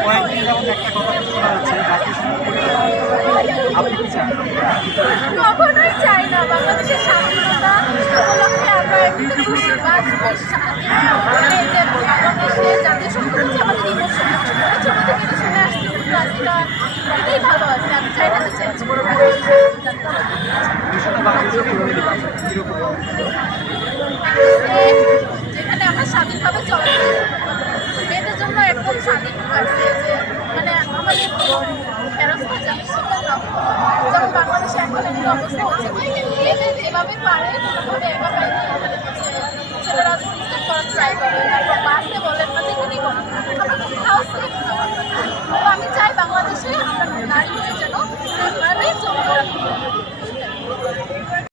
কয়েকদিন যাচ্ছে আপনি চাই না। বাংলাদেশের স্বাধীনতা যেখানে আমরা স্বাধীনভাবে পারি। মেয়েদের জন্য একদম স্বাধীন আছে যে মানে আমাদের শিকার না হওয়া। যেমন বাংলাদেশে এখন একটা অবস্থা হচ্ছে মেয়েদের যেভাবে পারে একা